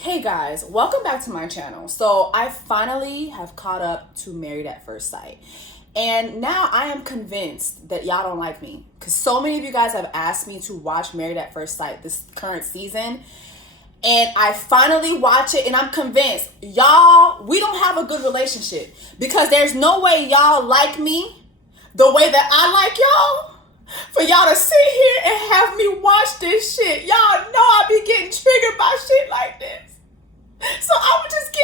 Hey guys, welcome back to my channel. So I finally have caught up to Married at First Sight. And now I am convinced that y'all don't like me. Because so many of you guys have asked me to watch Married at First Sight this current season. And I finally watch it and I'm convinced, y'all, we don't have a good relationship. Because there's no way y'all like me the way that I like y'all. For y'all to sit here and have me watch this shit. Y'all know I be getting triggered by shit like this. So I would just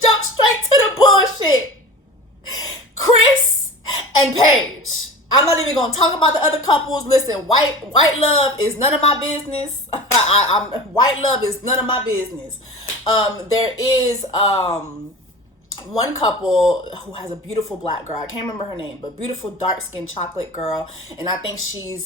jump straight to the bullshit. Chris and Paige. I'm not even gonna talk about the other couples. Listen, white love is none of my business. White love is none of my business. There is one couple who has a beautiful black girl. I can't remember her name, but beautiful dark-skinned chocolate girl. And I think she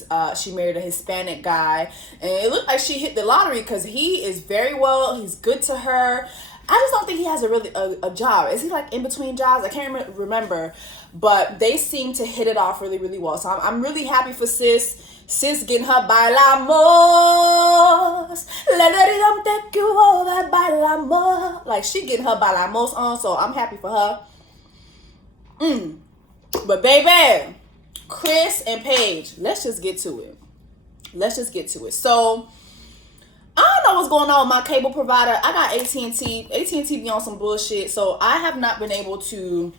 married a Hispanic guy. And it looked like she hit the lottery because he is very well. He's good to her. I just don't think he has a job. Is he like in between jobs? I can't remember. But they seem to hit it off really, really well. So I'm really happy for sis. Sis getting her bailamos. Take you over, bailamos. Like she getting her bailamos on, so I'm happy for her. But baby, Chris and Paige, let's just get to it. So I don't know what's going on with my cable provider. I got AT&T. AT&T be on some bullshit, so I have not been able to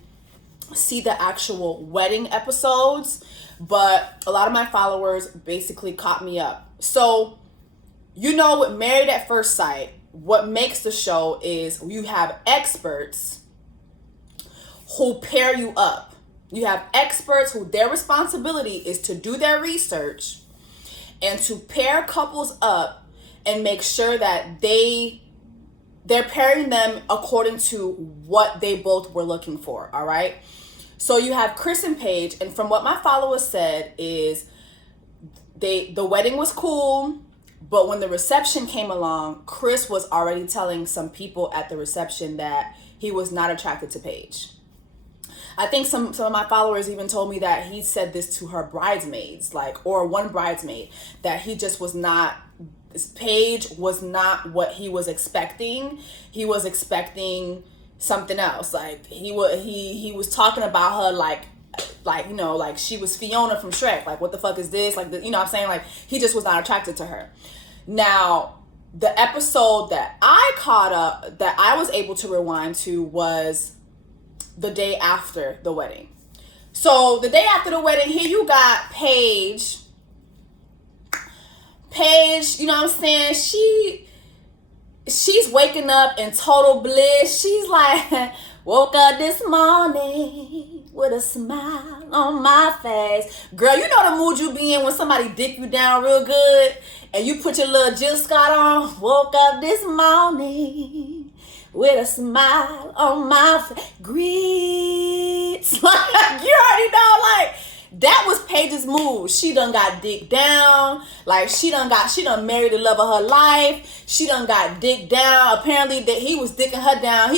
see the actual wedding episodes. But a lot of my followers basically caught me up. So, you know, with Married at First Sight, what makes the show is you have experts who pair you up. You have experts who their responsibility is to do their research and to pair couples up and make sure that they're pairing them according to what they both were looking for, all right? So you have Chris and Paige, and from what my followers said is the wedding was cool, but when the reception came along, Chris was already telling some people at the reception that he was not attracted to Paige. I think some of my followers even told me that he said this to her bridesmaids, or one bridesmaid, that he just was not, Paige was not what he was expecting. He was expecting something else. Like he was talking about her like you know, like she was Fiona from Shrek. Like, what the fuck is this? Like, you know what I'm saying? Like, he just was not attracted to her. Now, the episode that I caught up, that I was able to rewind to, was the day after the wedding. So the day after the wedding, here you got Paige, you know what I'm saying? She's waking up in total bliss. She's like, woke up this morning with a smile on my face. Girl, you know the mood you be in when somebody dick you down real good and you put your little Jill Scott on. Woke up this morning with a smile on my face. Greets. Like, you already know, like, that was Paige's move. She done got dick down. Like, she done married the love of her life. She done got dick down. Apparently that he was dicking her down.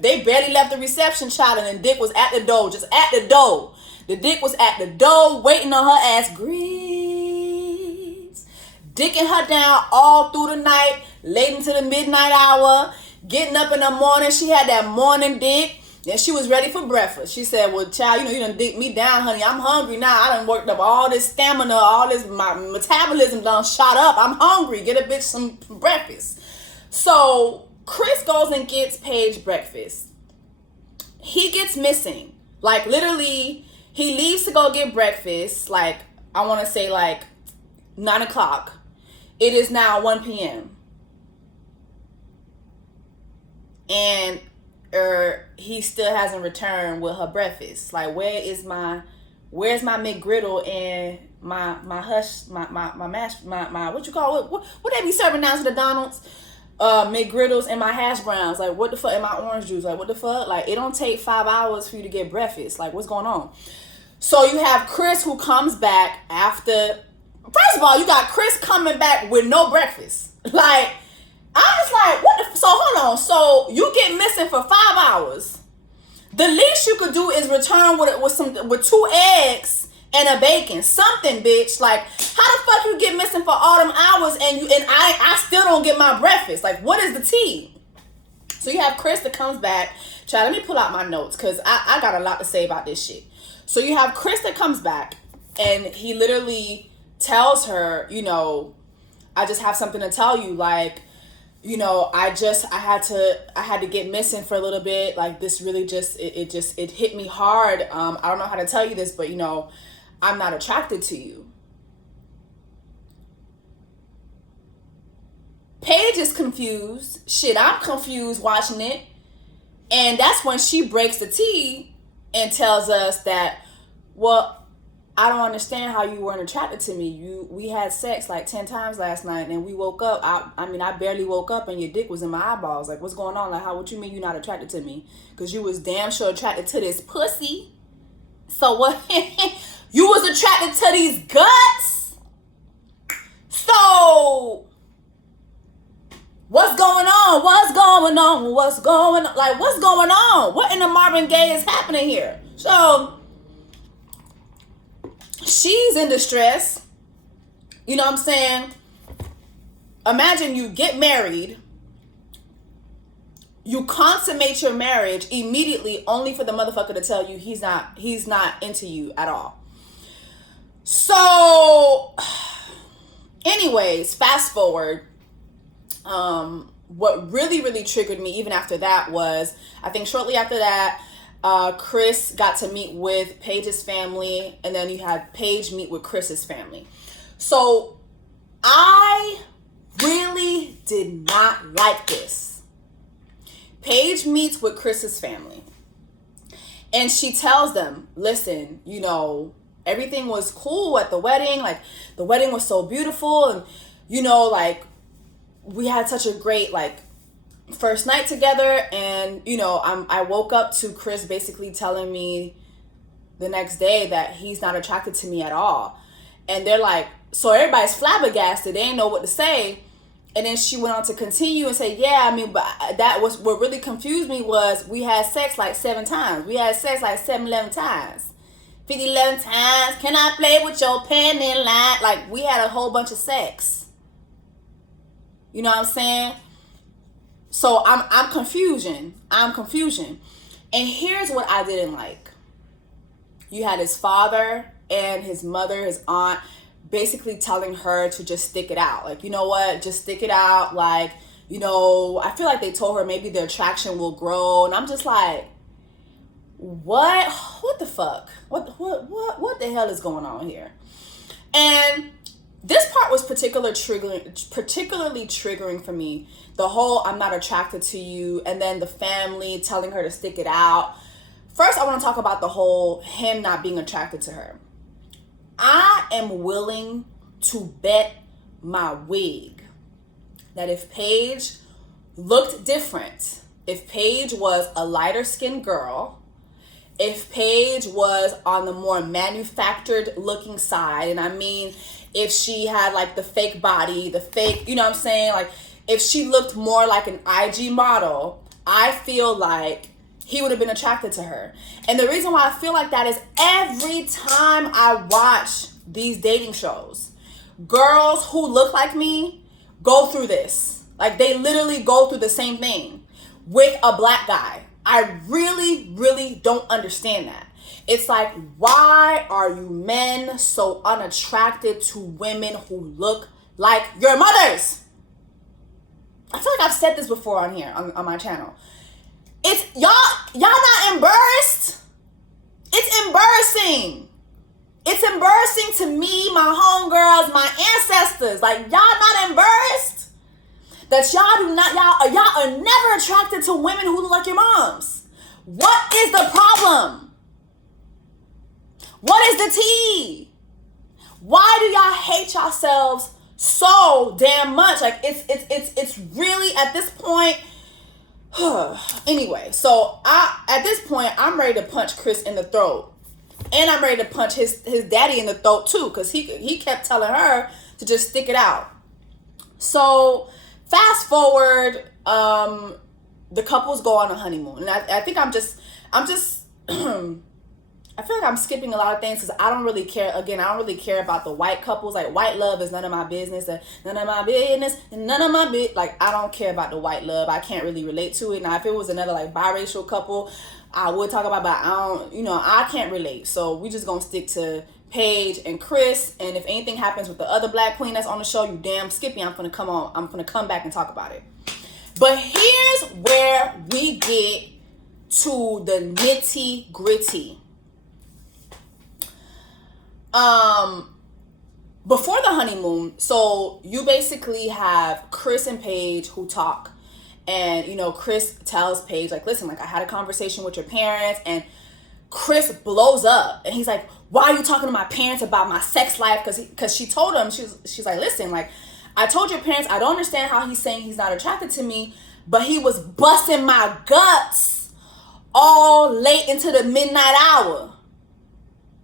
They barely left the reception, child, and then dick was at the door, just at the door. The dick was at the door, waiting on her ass. Grease. Dicking her down all through the night, late into the midnight hour. Getting up in the morning, she had that morning dick. And she was ready for breakfast. She said, well, child, you done dick me down, honey. I'm hungry now. I done worked up all this stamina, my metabolism done shot up. I'm hungry. Get a bitch some breakfast. So Chris goes and gets Paige breakfast. He gets missing. Like, literally, he leaves to go get breakfast. Like, I want to say 9 o'clock. It is now 1 p.m. And he still hasn't returned with her breakfast. Like, where's my McGriddle and my hush, my mash, my what you call it? What they be serving down to the Donald's? McGriddles and my hash browns. Like, what the fuck? And my orange juice. Like, what the fuck? Like, it don't take 5 hours for you to get breakfast. Like, what's going on? So you have Chris who comes back after. First of all, you got Chris coming back with no breakfast. Like, I was like, what the? So hold on. So you get missing for 5 hours. The least you could do is return with 2 eggs and a bacon, something, bitch. Like, how the fuck you get missing for all them hours and I still don't get my breakfast? Like, what is the tea? So you have Chris that comes back. Child, let me pull out my notes because I got a lot to say about this shit. So you have Chris that comes back and he literally tells her, you know, I just have something to tell you. Like, you know, I had to get missing for a little bit. Like, this really it hit me hard. I don't know how to tell you this, but, you know, I'm not attracted to you. Paige is confused. Shit, I'm confused watching it. And that's when she breaks the tea and tells us that, well, I don't understand how you weren't attracted to me. We had sex like 10 times last night and we woke up. I barely woke up and your dick was in my eyeballs. Like, what's going on? Like, what you mean you're not attracted to me? Because you was damn sure attracted to this pussy. So what? You was attracted to these guts? So what's going on? What's going on? What's going on? Like, what's going on? What in the Marvin Gaye is happening here? So she's in distress. You know what I'm saying? Imagine you get married. You consummate your marriage immediately only for the motherfucker to tell you he's not into you at all. So anyways, fast forward. What really triggered me even after that was, I think shortly after that, Chris got to meet with Paige's family, and then you had Paige meet with Chris's family. So I really did not like this. Paige meets with Chris's family, and she tells them, listen, you know, everything was cool at the wedding. Like, the wedding was so beautiful, and, you know, like, we had such a great, like, first night together. And, you know, I woke up to Chris basically telling me the next day that he's not attracted to me at all. And they're like, so everybody's flabbergasted. They didn't know what to say. And then she went on to continue and say, yeah, I mean, but that was what really confused me was we had sex like 7 times. We had sex like 11 times. 11 times. Can I play with your pen in line? Like, we had a whole bunch of sex. You know what I'm saying? So I'm confusion. And here's what I didn't like. You had his father and his mother, his aunt, basically telling her to just stick it out. Like, you know what? Just stick it out. Like, you know, I feel like they told her maybe the attraction will grow. And I'm just like, what? What the fuck? What the hell is going on here? And this part was particularly triggering for me. The whole I'm not attracted to you, and then the family telling her to stick it out. First, I want to talk about the whole him not being attracted to her. I am willing to bet my wig that if Paige looked different, if Paige was a lighter skinned girl, if Paige was on the more manufactured looking side, and I mean, if she had like the fake body, the fake, you know what I'm saying? Like, if she looked more like an IG model, I feel like he would have been attracted to her. And the reason why I feel like that is every time I watch these dating shows, girls who look like me go through this. Like, they literally go through the same thing with a black guy. I really don't understand that. It's like, why are you men so unattracted to women who look like your mothers? I feel like I've said this before on here, on my channel. It's, y'all not embarrassed? It's embarrassing. It's embarrassing to me, my homegirls, my ancestors. Like, y'all not embarrassed? That y'all are never attracted to women who look like your moms. What is the problem? What is the tea? Why do y'all hate yourselves so damn much? Like, it's really at this point. Anyway, so at this point I'm ready to punch Chris in the throat, and I'm ready to punch his daddy in the throat too, because he kept telling her to just stick it out. So fast forward, the couples go on a honeymoon, and I think I'm just I feel like I'm skipping a lot of things because I don't really care. Again, I don't really care about the white couples. Like, white love is none of my business. None of my business. And none of my like, I don't care about the white love. I can't really relate to it. Now, if it was another, like, biracial couple, I would talk about, but I don't, I can't relate. So we just gonna stick to Paige and Chris. And if anything happens with the other black queen that's on the show, you damn Skippy, I'm gonna come back and talk about it. But here's where we get to the nitty gritty. Before the honeymoon, so you basically have Chris and Paige who talk, and Chris tells Paige, like, listen, like, I had a conversation with your parents, and Chris blows up, and he's like, why are you talking to my parents about my sex life? Because she told him, she's like, listen, like, I told your parents, I don't understand how he's saying he's not attracted to me, but he was busting my guts all late into the midnight hour.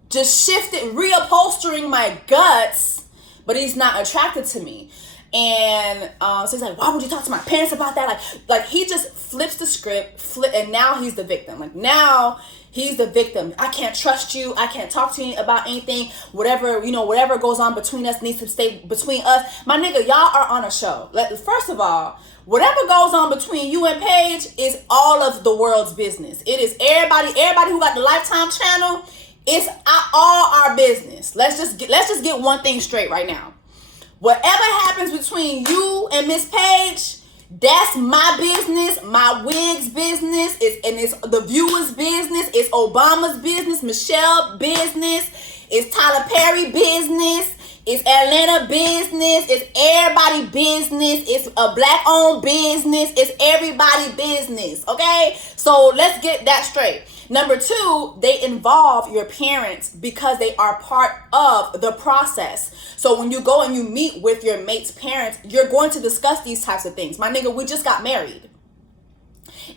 Just reupholstering my guts, but he's not attracted to me. And so he's like, why would you talk to my parents about that? Like he just flips the script, and now he's the victim. Like, now he's the victim. I can't trust you. I can't talk to you about anything. Whatever goes on between us needs to stay between us. My nigga, y'all are on a show. First of all, whatever goes on between you and Paige is all of the world's business. It is everybody who got the Lifetime channel. It's all our business. Let's just get one thing straight right now. Whatever happens between you and Miss Paige, that's my business, my wig's business, it's the viewers' business, it's Obama's business, Michelle business, it's Tyler Perry business, it's Atlanta business, it's everybody business, it's a black-owned business, it's everybody business, okay? So let's get that straight. Number two, they involve your parents because they are part of the process. So when you go and you meet with your mate's parents, you're going to discuss these types of things. My nigga, we just got married.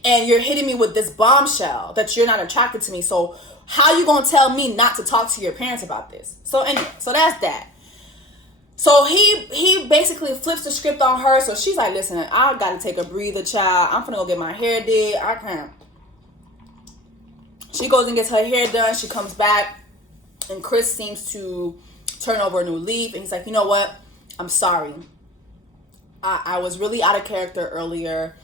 And you're hitting me with this bombshell that you're not attracted to me. So how you going to tell me not to talk to your parents about this? So anyway, so that's that. So he basically flips the script on her. So she's like, listen, I got to take a breather, child. I'm finna go get my hair did. I can't. She goes and gets her hair done. She comes back, and Chris seems to turn over a new leaf. And he's like, you know what? I'm sorry. I was really out of character earlier.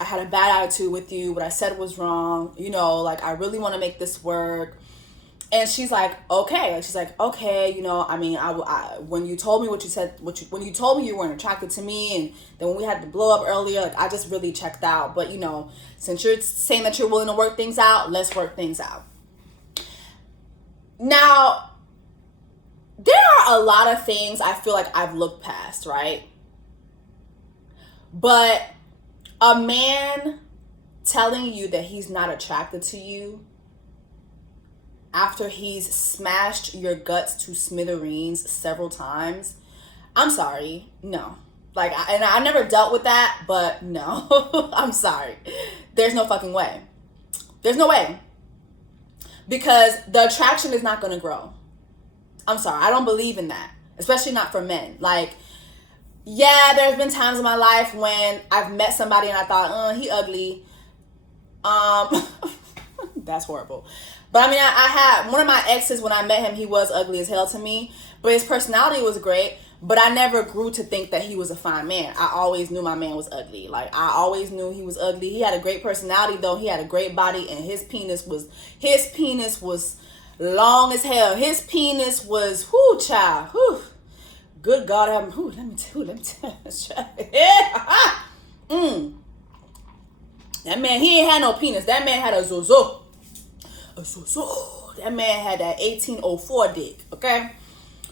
I had a bad attitude with you. What I said was wrong. Like, I really want to make this work. And she's like, okay. She's like, okay, I mean, I when you told me what you said, when you told me you weren't attracted to me, and then when we had the blow up earlier, like, I just really checked out. But, since you're saying that you're willing to work things out, let's work things out. Now, there are a lot of things I feel like I've looked past, right? But a man telling you that he's not attracted to you after he's smashed your guts to smithereens several times, I'm sorry, no. Like, I never dealt with that, but no, I'm sorry. There's no fucking way. There's no way. Because the attraction is not going to grow. I'm sorry, I don't believe in that, especially not for men. Like, yeah, there's been times in my life when I've met somebody and I thought, he ugly. That's horrible. But I mean, I had one of my exes, when I met him, he was ugly as hell to me, but his personality was great. But I never grew to think that he was a fine man. I always knew my man was ugly. Like, I always knew he was ugly. He had a great personality, though. He had a great body, and his penis was long as hell. His penis was, whoo, child, whoo. Good God, let me tell you. Yeah. That man, he ain't had no penis. That man had a zozo. That man had that 1804 dick, okay?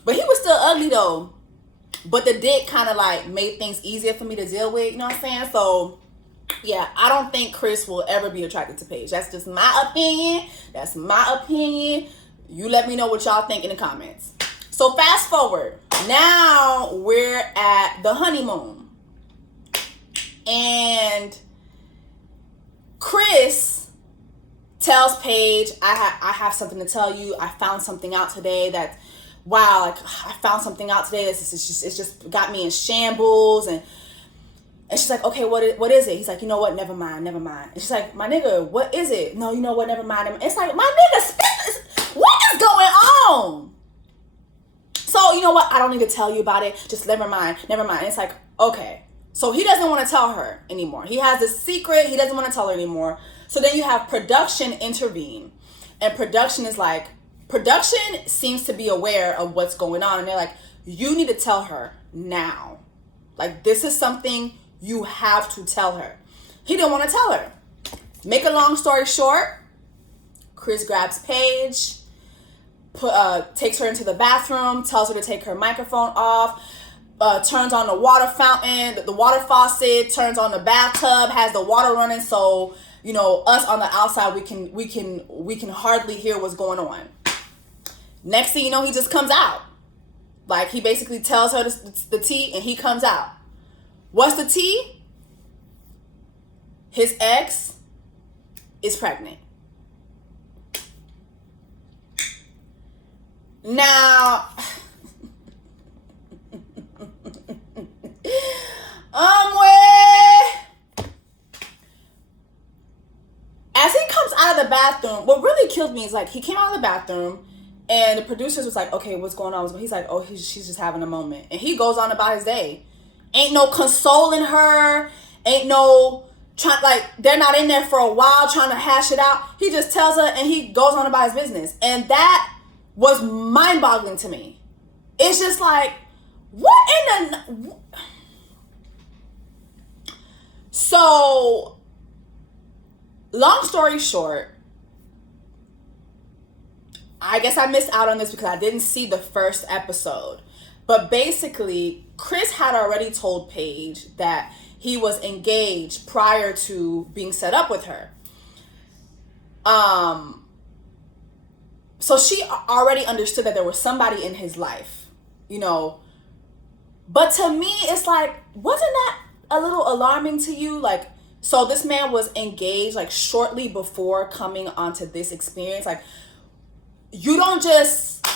But he was still ugly, though. But the dick kind of, like, made things easier for me to deal with, you know what I'm saying? So, yeah, I don't think Chris will ever be attracted to Paige. That's just my opinion. That's my opinion. You let me know what y'all think in the comments. So, fast forward. Now, we're at the honeymoon. And Chris tells Paige, I have something to tell you. I found something out today that, wow, like, I found something out today that's it's just got me in shambles. And she's like, okay, what is it? He's like, you know what, never mind. And she's like, my nigga, what is it? No, you know what, never mind. It's like, my nigga, what? No. So, you know what? I don't need to tell you about it. Just never mind. And it's like, okay. So he doesn't want to tell her anymore. He has a secret. He doesn't want to tell her anymore. So then you have production intervene. And production seems to be aware of what's going on. And they're like, you need to tell her now. Like, this is something you have to tell her. He didn't want to tell her. Make a long story short, Chris grabs Paige, takes her into the bathroom, tells her to take her microphone off, turns on the water fountain, the water faucet, turns on the bathtub, has the water running, so you know us on the outside we can hardly hear what's going on. Next thing you know, he just comes out. Like, he basically tells her the tea, and he comes out. What's the tea? His ex is pregnant. Now, as he comes out of the bathroom, what really killed me is, like, he came out of the bathroom, and the producers was like, okay, what's going on? He's like, oh, she's just having a moment. And he goes on about his day. Ain't no consoling her. Ain't no they're not in there for a while trying to hash it out. He just tells her, and he goes on about his business. And that was mind-boggling to me. It's just like, what in the... So, long story short, I guess I missed out on this because I didn't see the first episode. But basically, Chris had already told Paige that he was engaged prior to being set up with her. So she already understood that there was somebody in his life, you know. But to me, it's like, wasn't that a little alarming to you? Like, so this man was engaged, like, shortly before coming onto this experience. Like, you don't just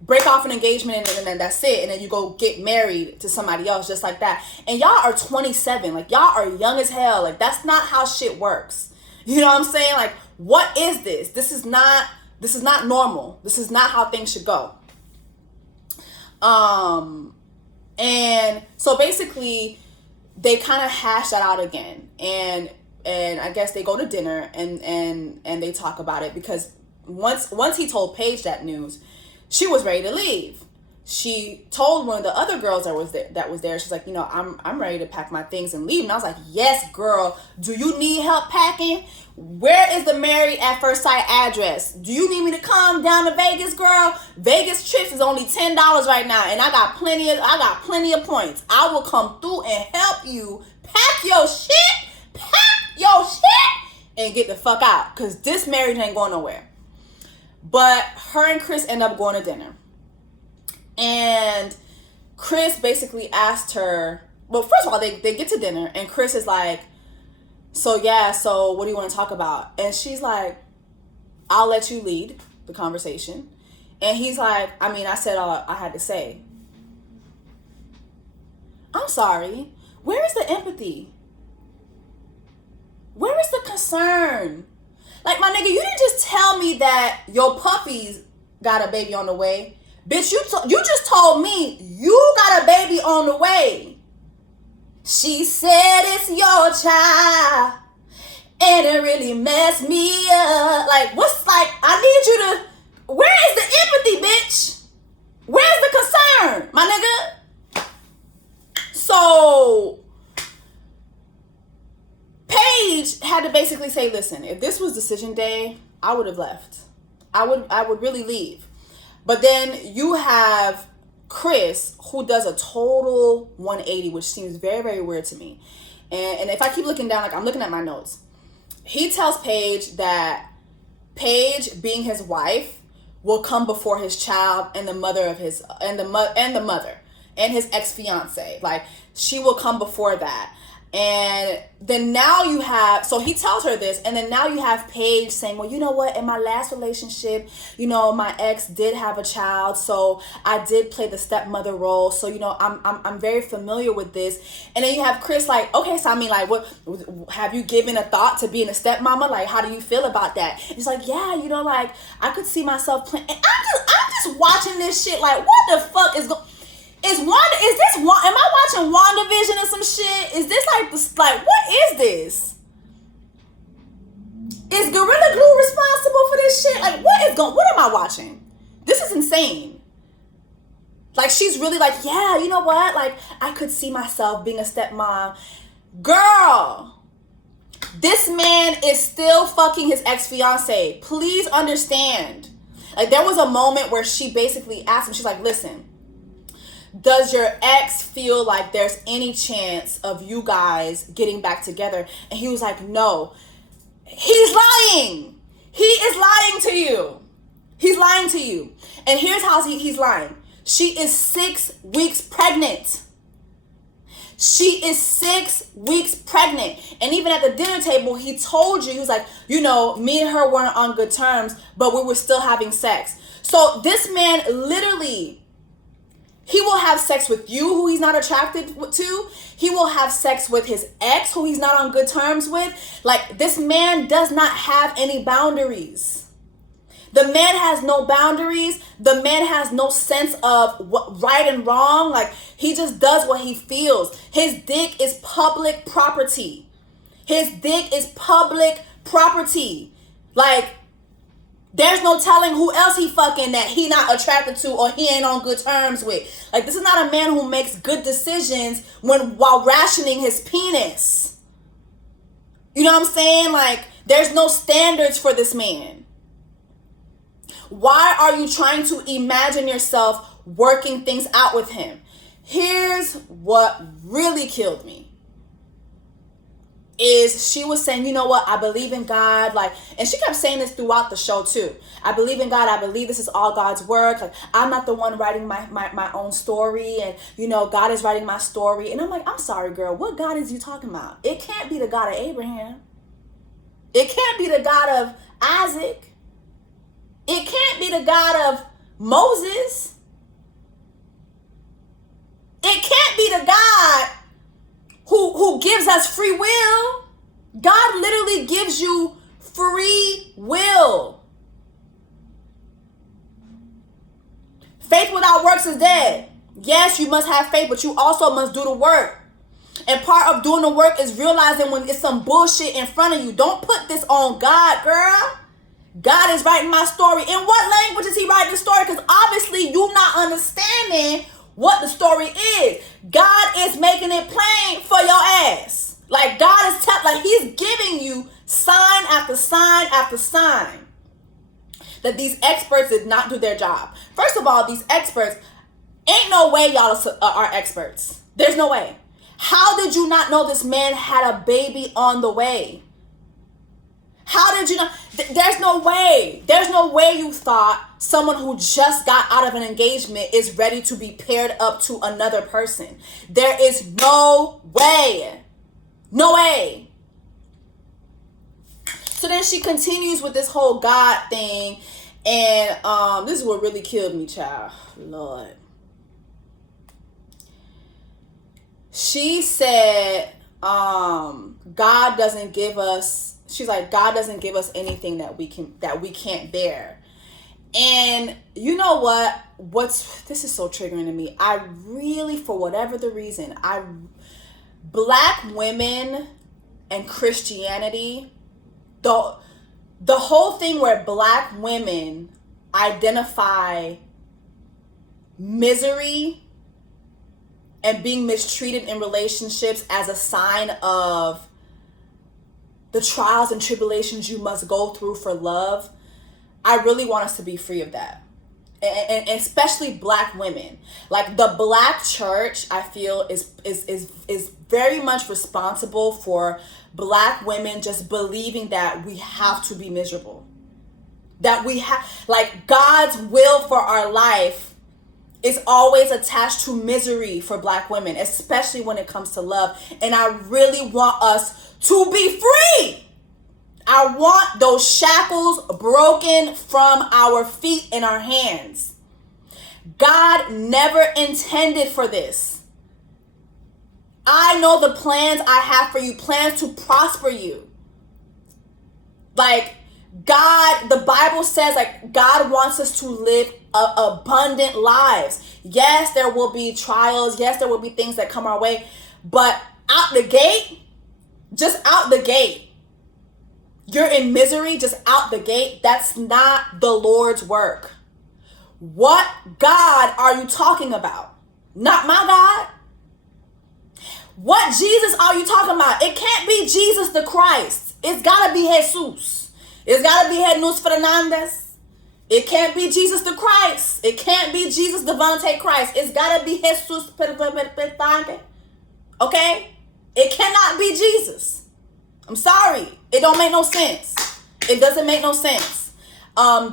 break off an engagement and then that's it, and then you go get married to somebody else just like that. And y'all are 27. Like, y'all are young as hell. Like, that's not how shit works. You know what I'm saying? Like, what is this? This is not normal. This is not how things should go. And so basically they kind of hash that out again. And I guess they go to dinner and they talk about it, because once he told Paige that news, she was ready to leave. She told one of the other girls that was there, she's like, you know, I'm ready to pack my things and leave. And I was like, yes, girl. Do you need help packing? Where is the Married at First Sight address? Do you need me to come down to Vegas, girl? Vegas trips is only $10 right now, and I got plenty of points. I will come through and help you pack your shit, and get the fuck out, because this marriage ain't going nowhere. But her and Chris end up going to dinner. And Chris basically asked her, well, first of all, they get to dinner, and Chris is like, so what do you want to talk about? And she's like, I'll let you lead the conversation. And he's like, I said all I had to say. I'm sorry. Where is the empathy? Where is the concern? Like, my nigga, you didn't just tell me that your puppies got a baby on the way. Bitch, you just told me you got a baby on the way. She said it's your child, and it really messed me up. Like, I need you to, where is the empathy, bitch? Where's the concern, my nigga? So, Paige had to basically say, listen, if this was decision day, I would have left. I would really leave. But then you have Chris, who does a total 180, which seems very, very weird to me. And if I keep looking down, like, I'm looking at my notes. He tells Paige that Paige, being his wife, will come before his child and the mother of his and the mother and his ex-fiance. Like, she will come before that. And then now you have, so he tells her this, and then now you have Paige saying, well, you know what, in my last relationship, you know, my ex did have a child, so I did play the stepmother role, so, you know, I'm very familiar with this. And then you have Chris like, okay, so I mean, like, what, have you given a thought to being a stepmama? Like, how do you feel about that? And he's like, yeah, you know, like, I could see myself playing, and I'm just watching this shit like, what the fuck is going? Am I watching WandaVision or some shit? Is this like what is this? Is Gorilla Glue responsible for this shit? Like, what am I watching? This is insane. Like, she's really like, yeah, you know what? Like, I could see myself being a stepmom. Girl, this man is still fucking his ex-fiance. Please understand. Like, there was a moment where she basically asked him, she's like, listen, does your ex feel like there's any chance of you guys getting back together? And he was like, no. He's lying. He is lying to you. He's lying to you. And here's how he's lying. She is 6 weeks pregnant. She is 6 weeks pregnant. And even at the dinner table, he told you, he was like, you know, me and her weren't on good terms, but we were still having sex. So this man literally, he will have sex with you, who he's not attracted to. He will have sex with his ex, who he's not on good terms with. Like, this man does not have any boundaries. The man has no boundaries. The man has no sense of what right and wrong. Like, he just does what he feels. His dick is public property. His dick is public property. Like, there's no telling who else he fucking that he not attracted to or he ain't on good terms with. Like, this is not a man who makes good decisions while rationing his penis. You know what I'm saying? Like, there's no standards for this man. Why are you trying to imagine yourself working things out with him? Here's what really killed me. Is she was saying, you know what, I believe in God, like, and she kept saying this throughout the show too. I believe in God, I believe this is all God's work. Like, I'm not the one writing my own story, and you know, God is writing my story. And I'm like, I'm sorry, girl, what God is you talking about? It can't be the God of Abraham. It can't be the God of Isaac. It can't be the God of Moses. It can't be the God who gives us free will. God literally gives you free will. Faith without works is dead. Yes, you must have faith, but you also must do the work. And part of doing the work is realizing when it's some bullshit in front of you. Don't put this on God, girl. God is writing my story. In what language is he writing the story? Because obviously you're not understanding what the story is. God is making it plain for your ass. Like, God is like, he's giving you sign after sign after sign that these experts did not do their job. First of all, these experts, ain't no way y'all are experts. There's no way. How did you not know this man had a baby on the way? How did you not? There's no way. There's no way you thought someone who just got out of an engagement is ready to be paired up to another person. There is no way. No way. So then she continues with this whole God thing. And this is what really killed me, child. Lord. She said, God doesn't give us, she's like, God doesn't give us anything that we can't bear. And you know what? This is so triggering to me. I really, for whatever the reason, Black women and Christianity, the whole thing where Black women identify misery and being mistreated in relationships as a sign of the trials and tribulations you must go through for love. I really want us to be free of that. And especially Black women. Like, the Black church, I feel, is very much responsible for Black women just believing that we have to be miserable. That we have, like, God's will for our life is always attached to misery for Black women, especially when it comes to love. And I really want us to be free. I want those shackles broken from our feet and our hands. God never intended for this. I know the plans I have for you, plans to prosper you. Like, God, the Bible says, like, God wants us to live abundant lives. Yes, there will be trials. Yes, there will be things that come our way. But out the gate, just out the gate, you're in misery, just out the gate. That's not the Lord's work. What God are you talking about? Not my God. What Jesus are you talking about? It can't be Jesus the Christ. It's got to be Jesus. It's got to be Jesus Fernandez. It can't be Jesus the Christ. It can't be Jesus Devontae Christ. It's got to be Jesus Fernandez. Okay? It cannot be Jesus. I'm sorry. It don't make no sense. It doesn't make no sense.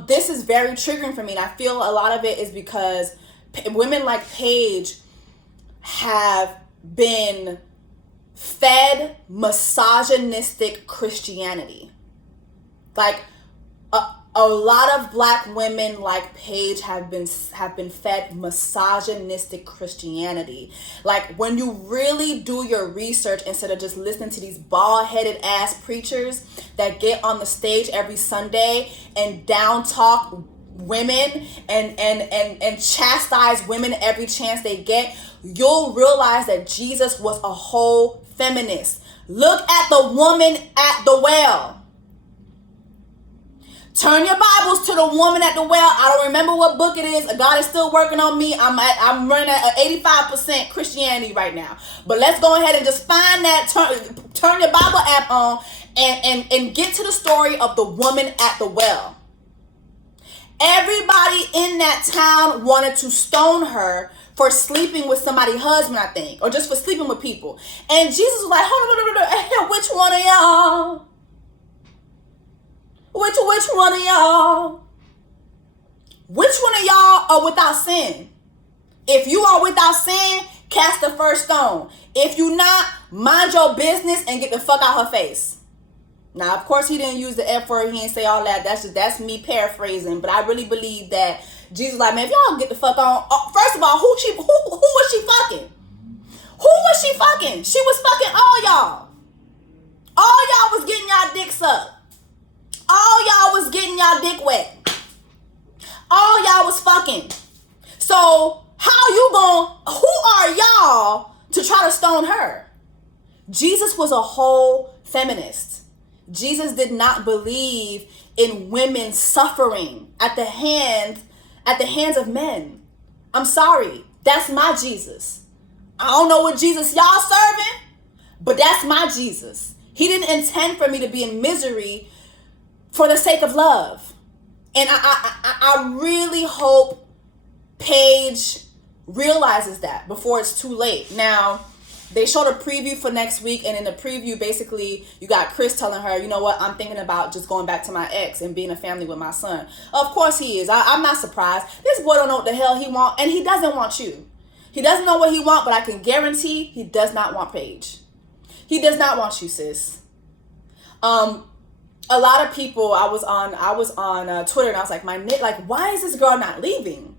This is very triggering for me. And I feel a lot of it is because women like Paige have been fed misogynistic Christianity. Like a lot of Black women like Paige have been fed misogynistic Christianity. Like, when you really do your research instead of just listening to these bald-headed ass preachers that get on the stage every Sunday and down talk women and chastise women every chance they get, you'll realize that Jesus was a whole feminist. Look at the woman at the well. Turn your Bibles to the woman at the well. I don't remember what book it is. God is still working on me. I'm running at 85% Christianity right now. But let's go ahead and just find that. Turn your Bible app on and get to the story of the woman at the well. Everybody in that town wanted to stone her for sleeping with somebody's husband, I think, or just for sleeping with people. And Jesus was like, hold on, which one of y'all? Which one of y'all? Which one of y'all are without sin? If you are without sin, cast the first stone. If you not, mind your business and get the fuck out her face. Now, of course, he didn't use the F word. He didn't say all that. That's me paraphrasing. But I really believe that Jesus was like, man, if y'all get the fuck on. First of all, who was she fucking? Who was she fucking? She was fucking all y'all. All y'all was getting y'all dicks up. All y'all was getting y'all dick wet. All y'all was fucking. So who are y'all to try to stone her? Jesus was a whole feminist. Jesus did not believe in women suffering at the hands of men. I'm sorry. That's my Jesus. I don't know what Jesus y'all serving, but that's my Jesus. He didn't intend for me to be in misery for the sake of love. And I really hope Paige realizes that before it's too late. Now, they showed a preview for next week, and in the preview, basically, you got Chris telling her, you know what, I'm thinking about just going back to my ex and being a family with my son. Of course he is. I'm not surprised. This boy don't know what the hell he want, and he doesn't want you. He doesn't know what he want, but I can guarantee he does not want Paige. He does not want you, sis. A lot of people, I was on Twitter, and I was like, why is this girl not leaving?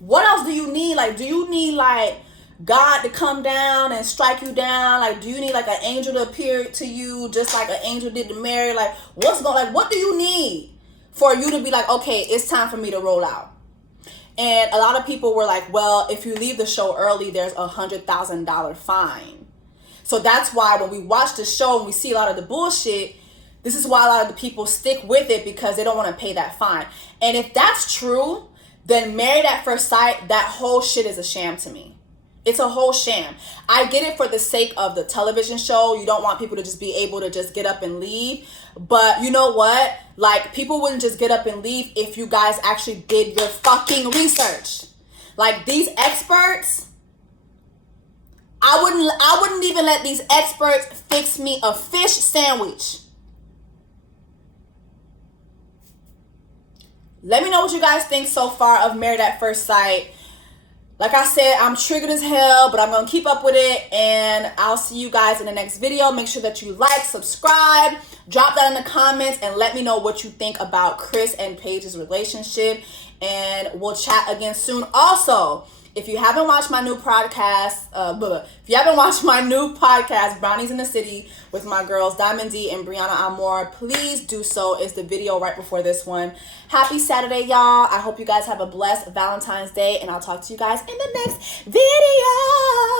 What else do you need? Like, do you need like God to come down and strike you down? Like, do you need like an angel to appear to you, just like an angel did to Mary? Like, what do you need for you to be like, okay, it's time for me to roll out? And a lot of people were like, well, if you leave the show early, there's $100,000 fine. So that's why when we watch the show and we see a lot of the bullshit, this is why a lot of the people stick with it, because they don't want to pay that fine. And if that's true, then Married at First Sight, that whole shit is a sham to me. It's a whole sham. I get it for the sake of the television show. You don't want people to just be able to just get up and leave. But you know what? Like, people wouldn't just get up and leave if you guys actually did your fucking research. Like, these experts, I wouldn't even let these experts fix me a fish sandwich. Let me know what you guys think so far of Married at First Sight. Like I said, I'm triggered as hell, but I'm going to keep up with it. And I'll see you guys in the next video. Make sure that you like, subscribe, drop that in the comments, and let me know what you think about Chris and Paige's relationship. And we'll chat again soon. Also, if you haven't watched my new podcast, Brownies in the City, with my girls Diamond D and Brianna Amor, please do so. It's the video right before this one. Happy Saturday, y'all. I hope you guys have a blessed Valentine's Day, and I'll talk to you guys in the next video.